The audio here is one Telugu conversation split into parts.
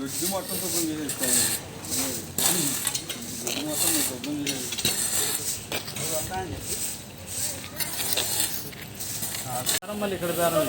దొడ్డు మొత్తం శుభ్రం చేసేస్తాను. దొడ్డు మొత్తం శుభ్రం చేసేస్తాను. మళ్ళీ ఇక్కడ దారం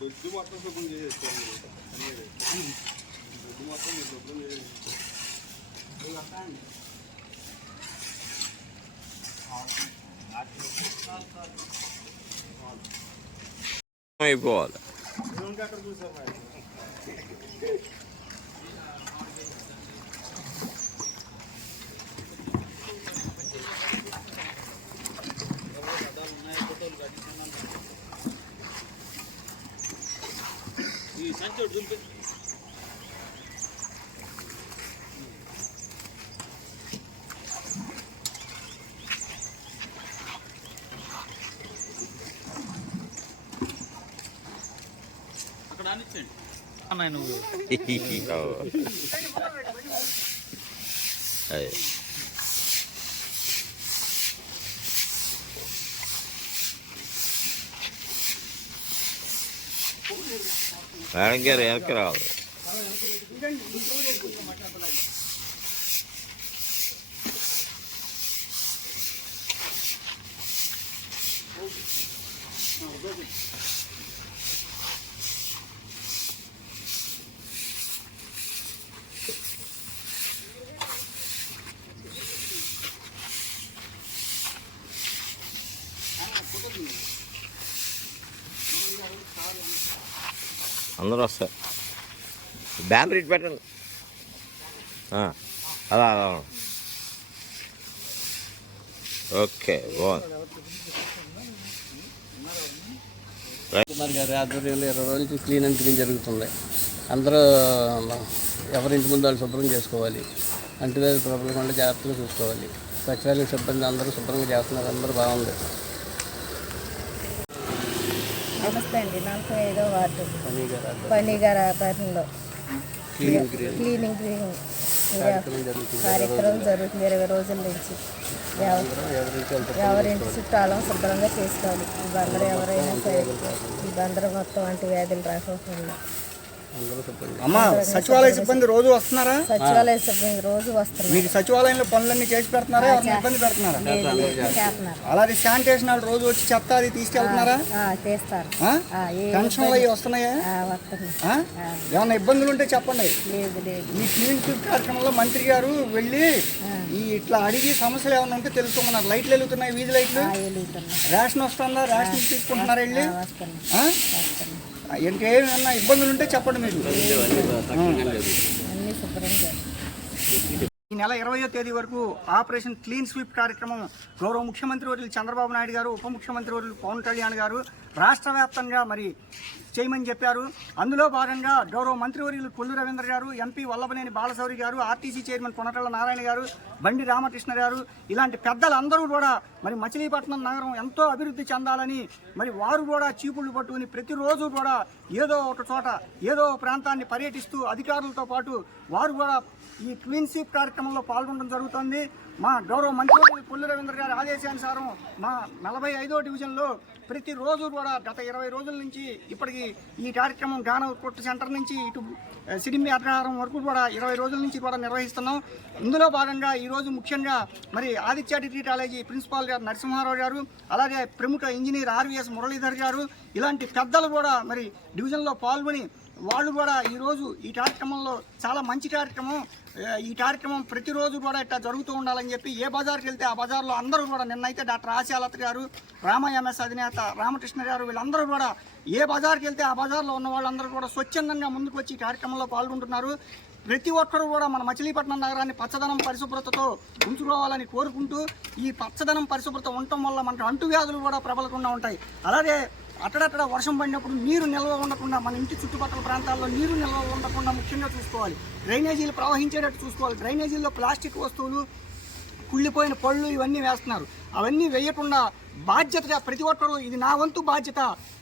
దొడ్డు మొత్తం శుభ్రం చేసేస్తాను. దొడ్డు మొత్తం మీరు శుభ్రం అయిపోవాలి. అక్కడ చూసాం సంచోడు చూపి అక్కడ అనిచ్చండి అన్న నువ్వు మేడం గారు వెనక్కి రావాలి. అందరూ వస్తారు. బ్యానర్ ఇటు పెట్టండి. అలా అలా ఓకే బాగుంది. కుమార్ గారి ఆధ్వర్యంలో 20 రోజుల నుంచి క్లీన్ అండ్ క్లీన్ జరుగుతుంది. అందరూ ఎవరింటి ముందు వాళ్ళు శుభ్రం చేసుకోవాలి. అంటువ్యాధి ప్రబలకుండా జాగ్రత్తగా చూసుకోవాలి. సచివాలయ సిబ్బంది అందరూ శుభ్రంగా చేస్తున్నారు. అందరూ బాగుంది. నమస్తే అండి. 45వ వార్డు పనిగారి ఆధ్వర్యంలో క్లీనింగ్ కార్యక్రమం జరుగుతుంది. 20 రోజుల నుంచి ఎవరింటి చుట్టాలం శుభ్రంగా చేసుకోవాలి. ఈ బందరు ఎవరైనా సరే ఈ బందరు మొత్తం అంటువ్యాధులు రాకపోకుండా. అమ్మా, సచివాలయ సిబ్బంది రోజు వస్తున్నారా? సచివాలయ సిబ్బంది రోజు వస్తున్నారు. మీకు సచివాలయంలో పనులన్నీ చేసి పెడుతున్నారా? ఇబ్బంది పెడుతున్నారా? అలాగే శానిటేషన్ వాళ్ళు రోజు వచ్చి చెత్త అది తీసుకెళ్తున్నారా? చేస్తారు. పెన్షన్లు అవి వస్తున్నాయా? ఏమన్నా ఇబ్బందులు ఉంటే చెప్పండి. ఈ క్లీన్ స్వీప్ కార్యక్రమంలో మంత్రి గారు వెళ్ళి ఇట్లా అడిగి సమస్యలు ఏమైనా ఉంటే తెలుసుకోమన్నారు. లైట్లు వెలుగుతున్నాయి, వీధి లైట్లు. రేషన్ వస్తుందా? రేషన్ తీసుకుంటున్నారా వెళ్ళి? ఇంకేమైనా ఇబ్బందులు ఉంటే చెప్పండి. మీరు ఈ నెల 20వ తేదీ వరకు ఆపరేషన్ క్లీన్ స్వీప్ కార్యక్రమం గౌరవ ముఖ్యమంత్రి వర్యులు చంద్రబాబు నాయుడు గారు, ఉప ముఖ్యమంత్రి వర్యులు పవన్ కళ్యాణ్ గారు రాష్ట్ర వ్యాప్తంగా మరి చేయమని చెప్పారు. అందులో భాగంగా గౌరవ మంత్రివర్యులు కొల్లు రవీంద్ర గారు, ఎంపీ వల్లభనేని బాలశౌరి గారు, ఆర్టీసీ చైర్మన్ కొనకళ్ళ నారాయణ గారు, బండి రామకృష్ణ గారు ఇలాంటి పెద్దలందరూ కూడా మరి మచిలీపట్నం నగరం ఎంతో అభివృద్ధి చెందాలని మరి వారు కూడా చీపుళ్ళు పట్టుకుని ప్రతిరోజు కూడా ఏదో ఒక చోట ఏదో ప్రాంతాన్ని పర్యటిస్తూ అధికారులతో పాటు వారు కూడా ఈ క్లీన్ స్వీప్ కార్యక్రమంలో పాల్గొనడం జరుగుతుంది. మా గౌరవ మంత్రివర్యులు కొల్లు రవీంద్ర గారి ఆదేశానుసారం మా 45వ డివిజన్లో ప్రతిరోజు కూడా గత 20 రోజుల నుంచి ఇప్పటికి ఈ కార్యక్రమం గాన కొట్టు సెంటర్ నుంచి ఇటు సిడిమి అగ్రహారం వరకు కూడా 20 రోజుల నుంచి కూడా నిర్వహిస్తున్నాం. ఇందులో భాగంగా ఈరోజు ముఖ్యంగా మరి ఆదిత్య డిగ్రీ కాలేజీ ప్రిన్సిపాల్ గారు నరసింహారావు గారు, అలాగే ప్రముఖ ఇంజనీర్ ఆర్వీఎస్ మురళీధర్ గారు ఇలాంటి పెద్దలు కూడా మరి డివిజన్లో పాల్గొని వాళ్ళు కూడా ఈరోజు ఈ కార్యక్రమంలో చాలా మంచి కార్యక్రమం. ఈ కార్యక్రమం ప్రతిరోజు కూడా ఇట్లా జరుగుతూ ఉండాలని చెప్పి ఏ బజార్కి వెళ్తే ఆ బజార్లో అందరూ కూడా నిన్నైతే డాక్టర్ ఆశాలత గారు, రామయ్యఎంఎస్ అధినేత రామకృష్ణ గారు వీళ్ళందరూ కూడా ఏ బజార్కి వెళ్తే ఆ బజార్లో ఉన్న వాళ్ళందరూ కూడా స్వచ్ఛందంగా ముందుకు వచ్చి ఈ కార్యక్రమంలో పాల్గొంటున్నారు. ప్రతి ఒక్కరూ కూడా మన మచిలీపట్నం నగరాన్ని పచ్చదనం పరిశుభ్రతతో ఉంచుకోవాలని కోరుకుంటూ, ఈ పచ్చదనం పరిశుభ్రత ఉండటం వల్ల మనకు అంటువ్యాధులు కూడా ప్రబలకుండా ఉంటాయి. అలాగే అక్కడక్కడ వర్షం పడినప్పుడు నీరు నిల్వ ఉండకుండా, మన ఇంటి చుట్టుపక్కల ప్రాంతాల్లో నీరు నిల్వ ఉండకుండా ముఖ్యంగా చూసుకోవాలి. డ్రైనేజీలు ప్రవహించేటట్టు చూసుకోవాలి. డ్రైనేజీల్లో ప్లాస్టిక్ వస్తువులు, కుళ్ళిపోయిన పళ్ళు ఇవన్నీ వేస్తున్నారు. అవన్నీ వేయకుండా బాధ్యతగా ప్రతి ఒక్కరూ ఇది నా వంతు బాధ్యత,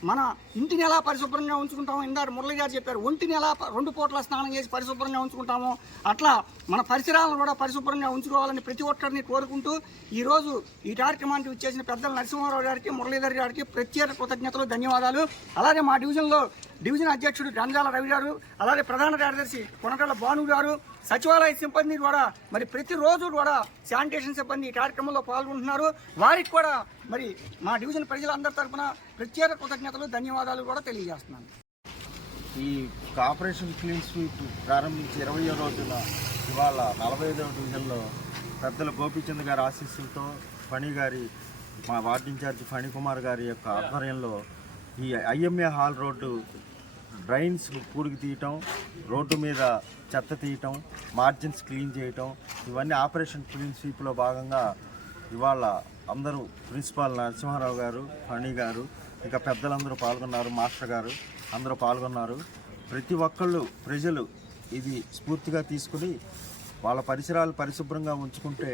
మన ఇంటిని ఎలా పరిశుభ్రంగా ఉంచుకుంటామో ఇందాక మురళి గారు చెప్పారు, ఒంటిని ఎలా 2 పూట్ల స్నానం చేసి పరిశుభ్రంగా ఉంచుకుంటామో అట్లా మన పరిసరాలను కూడా పరిశుభ్రంగా ఉంచుకోవాలని ప్రతి ఒక్కరిని కోరుకుంటూ, ఈరోజు ఈ కార్యక్రమానికి ఇచ్చేసిన పెద్దల నరసింహారావు గారికి, మురళీధర్ గారికి ప్రత్యేక కృతజ్ఞతలు, ధన్యవాదాలు. అలాగే మా డివిజన్లో డివిజన్ అధ్యక్షుడు గంజాల రవి గారు, అలాగే ప్రధాన కార్యదర్శి కొనకళ్ళ భాను గారు, సచివాలయ సిబ్బంది కూడా మరి ప్రతిరోజు కూడా శానిటేషన్ సిబ్బంది ఈ కార్యక్రమంలో పాల్గొంటున్నారు. వారికి కూడా మరి మా డివిజన్ ప్రజలందరి తరఫున ప్రత్యేక కృతజ్ఞతలు, ధన్యవాదాలు కూడా తెలియజేస్తున్నాను. ఈ ఆపరేషన్ క్లీన్ స్వీప్ ప్రారంభించి 20వ రోజున ఇవాళ 45వ డివిజన్లో పెద్దల గోపీచంద్ గారి ఆశీస్సులతో ఫణి గారి, మా వార్డు ఇన్ఛార్జి ఫణికుమార్ గారి యొక్క ఆధ్వర్యంలో ఈ ఐఎంఏ హాల్ రోడ్డు డ్రైన్స్ పూడికి తీయటం, రోడ్డు మీద చెత్త తీయటం, మార్జిన్స్ క్లీన్ చేయటం, ఇవన్నీ ఆపరేషన్ క్లీన్ స్వీప్లో భాగంగా ఇవాళ అందరూ ప్రిన్సిపాల్ నరసింహారావు గారు, ఫణి గారు, ఇంకా పెద్దలందరూ పాల్గొన్నారు, మాస్టర్ గారు అందరూ పాల్గొన్నారు. ప్రతి ఒక్కళ్ళు ప్రజలు ఇది స్ఫూర్తిగా తీసుకుని వాళ్ళ పరిసరాలు పరిశుభ్రంగా ఉంచుకుంటే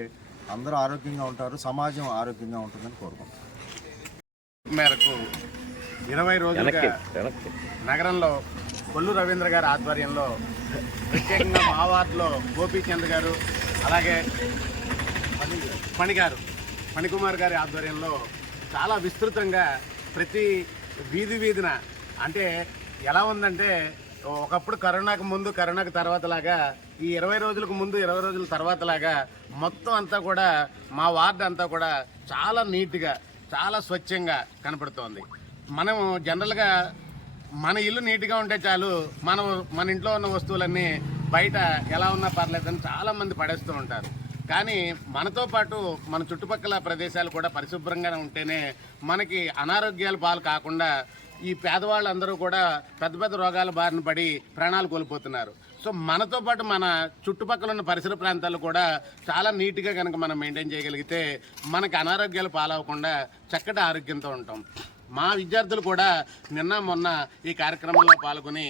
అందరూ ఆరోగ్యంగా ఉంటారు, సమాజం ఆరోగ్యంగా ఉంటుందని కోరుకుంటున్నాం. మేరకు 20 రోజులుగా నగరంలో కొల్లు రవీంద్ర గారి ఆధ్వర్యంలో ప్రత్యేకంగా మా వార్డులో గోపీచంద్ గారు, అలాగే ఫణికుమార్ గారి ఆధ్వర్యంలో చాలా విస్తృతంగా ప్రతి వీధిన, అంటే ఎలా ఉందంటే ఒకప్పుడు కరోనాకు ముందు కరోనాకు తర్వాత లాగా ఈ 20 రోజులకు ముందు 20 రోజుల తర్వాత లాగా మొత్తం అంతా కూడా మా వార్డు అంతా కూడా చాలా నీట్గా, చాలా స్వచ్ఛంగా కనపడుతోంది. మనం జనరల్గా మన ఇల్లు నీట్గా ఉంటే చాలు, మన ఇంట్లో ఉన్న వస్తువులన్నీ బయట ఎలా ఉన్నా పర్లేదని చాలామంది పడేస్తూ ఉంటారు. కానీ మనతో పాటు మన చుట్టుపక్కల ప్రదేశాలు కూడా పరిశుభ్రంగా ఉంటేనే మనకి అనారోగ్యాల పాలు కాకుండా ఈ పేదవాళ్ళందరూ కూడా పెద్ద పెద్ద రోగాల బారిన పడి ప్రాణాలు కోల్పోతున్నారు. సో మనతో పాటు మన చుట్టుపక్కల ఉన్న పరిసర ప్రాంతాలు కూడా చాలా నీట్గా కనుక మనం మెయింటైన్ చేయగలిగితే మనకి అనారోగ్యాలు పాలవకుండా చక్కటి ఆరోగ్యంతో ఉంటాం. మా విద్యార్థులు కూడా నిన్న మొన్న ఈ కార్యక్రమంలో పాల్గొని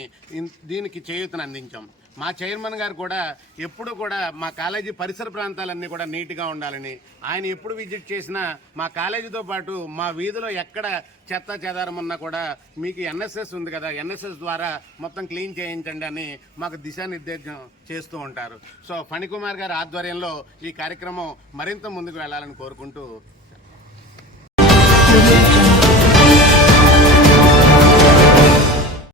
దీనికి చేయూతను అందించాం. మా చైర్మన్ గారు కూడా ఎప్పుడు కూడా మా కాలేజీ పరిసర ప్రాంతాలన్నీ కూడా నీట్గా ఉండాలని, ఆయన ఎప్పుడు విజిట్ చేసినా మా కాలేజీతో పాటు మా వీధిలో ఎక్కడ చెత్త చెదారం ఉన్నా కూడా మీకు ఎన్ఎస్ఎస్ ఉంది కదా, ఎన్ఎస్ఎస్ ద్వారా మొత్తం క్లీన్ చేయించండి అని మాకు దిశానిర్దేశం చేస్తూ ఉంటారు. సో ఫణికుమార్ గారి ఆధ్వర్యంలో ఈ కార్యక్రమం మరింత ముందుకు వెళ్ళాలని కోరుకుంటూ